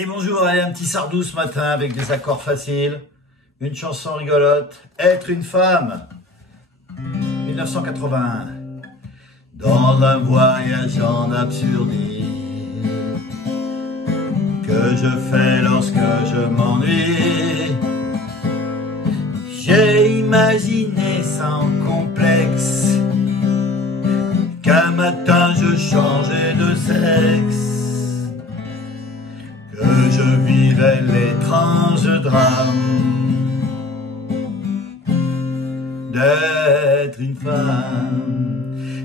Et bonjour, allez, un petit sardou ce matin avec des accords faciles, une chanson rigolote, Être une femme, 1981. Dans un voyage en absurdie que je fais lorsque je m'ennuie, j'ai imaginé sans complexe qu'un matin je changeais de sexe, que je vivais l'étrange drame d'être une femme.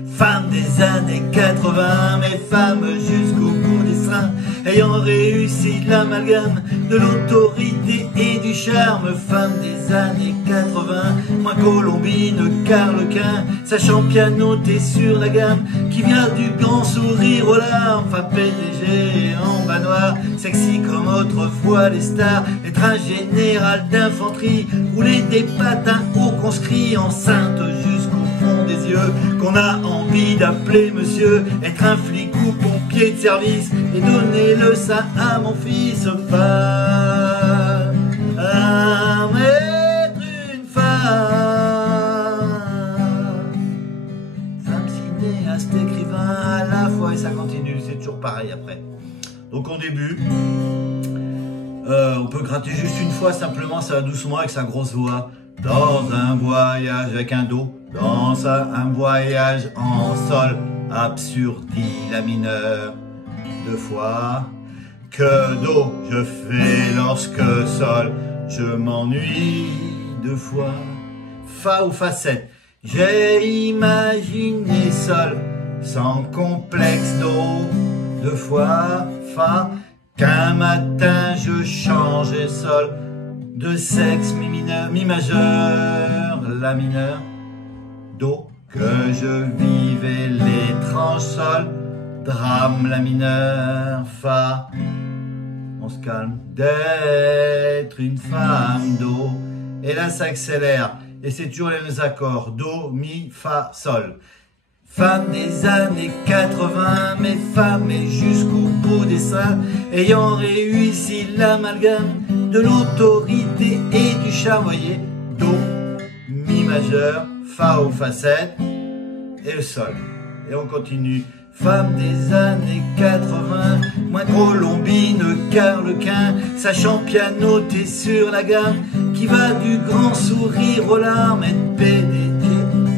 Femme des années 80, mais femme jusqu'au bout des seins, ayant réussi l'amalgame de l'autorité et du charme. Femme des années 80, moins Colombine qu'Arlequin, sachant pianoter sur la gamme, qui vient du grand sourire aux larmes. Femme PDG en bas noir, sexy comme autrefois les stars, être un général d'infanterie, rouler des patins aux conscrits, enceinte jusqu'au fond des yeux, qu'on a envie d'appeler monsieur, être un flic ou pompier de service, et donner le sein à mon fils. Femme, être une femme, femme cinéaste, écrivain à la fois, et ça continue, c'est toujours pareil après. Donc en début, on peut gratter juste une fois, simplement, ça va doucement avec sa grosse voix. Dans un voyage avec un do, dans un voyage en sol, absurdie la mineur, deux fois que do je fais lorsque sol je m'ennuie, deux fois fa ou fa 7, j'ai imaginé sol sans complexe, do deux fois fa, qu'un matin je changeais sol de sexe, mi mineur, mi majeur, la mineur, do, que je vivais l'étrange sol, drame, la mineur, fa, on se calme, d'être une femme, do, et là ça accélère, et c'est toujours les mêmes accords, do, mi, fa, sol. Femme des années 80, mais femme et jusqu'au bout des seins, ayant réussi l'amalgame de l'autorité et du charme, voyez, do, mi majeur, fa ou fa 7, et le sol. Et on continue. Femme des années 80, moins Colombine qu'Arlequin, sachant pianoter sur la gamme, qui va du grand sourire aux larmes, être PDG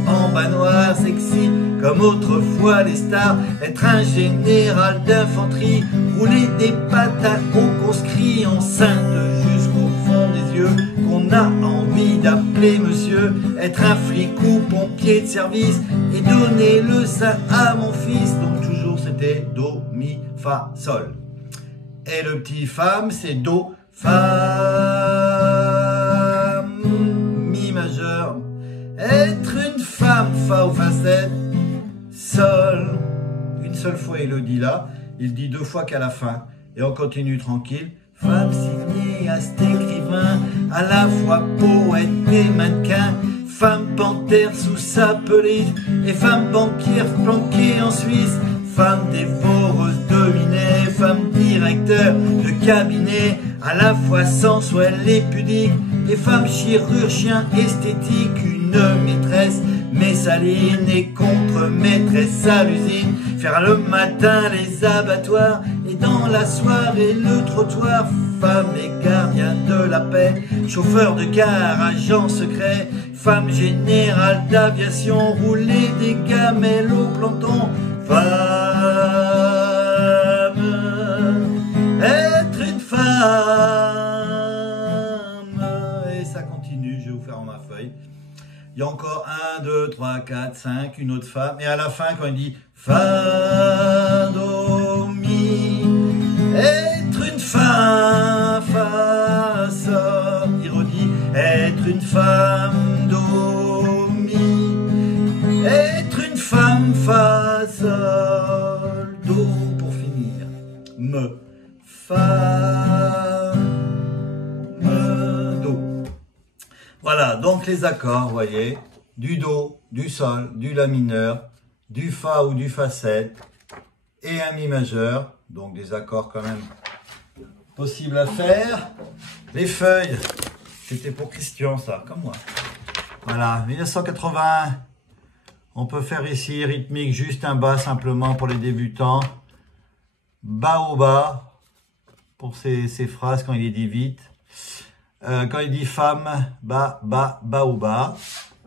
en bas noir, sexy comme autrefois les stars, être un général d'infanterie, rouler des patins aux conscrits, enceinte jusqu'au fond des yeux, qu'on a envie d'appeler monsieur, être un flic ou pompier de service, et donner le sein à mon fils. Donc toujours c'était do, mi, fa, sol. Et le petit femme c'est do, femme, mi majeur, être une femme, fa ou fa 7, sol, une seule fois il le dit là, il dit deux fois qu'à la fin, et on continue tranquille. Femme cinéaste, écrivain, à la fois poète et mannequin, femme panthère sous sa pelisse, et femme banquière planquée en Suisse, femme dévoreuse dominée, femme directeur de cabinet, à la fois sensuelle et pudique, et femme chirurgien esthétique, une maîtresse messaline et contre-maîtresse à l'usine, faire le matin les abattoirs et dans la soirée le trottoir, femme et gardien de la paix, chauffeur de car, agent secret, femme générale d'aviation, rouler des gamelles au planton, femme, être une femme. Et ça continue, je vais vous faire en ma feuille. Il y a encore 1, 2, 3, 4, 5, une autre femme. Et à la fin, quand il dit fa, do, mi, être une femme, fa, sol, il redit être une femme, do, mi, être une femme, fa, sol, do, pour finir, me, fa, me, do. Voilà, donc les accords, vous voyez, du do, du sol, du la mineur, du fa ou du fa 7 et un mi majeur, donc des accords quand même possible à faire. Les feuilles, c'était pour Christian ça, comme moi. Voilà, 1980. On peut faire ici rythmique, juste un bas simplement pour les débutants. Bas au bas, pour ces phrases quand il dit vite. Quand il dit femme, bas, bas, bas au bas.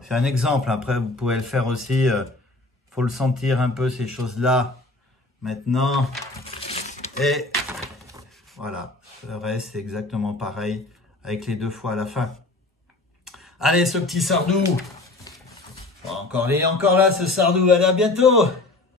C'est un exemple, après vous pouvez le faire aussi. Faut le sentir un peu ces choses-là maintenant. Et voilà, le reste c'est exactement pareil avec les 2 fois à la fin. Allez, ce petit Sardou. Encore là, ce Sardou. Allez, à bientôt.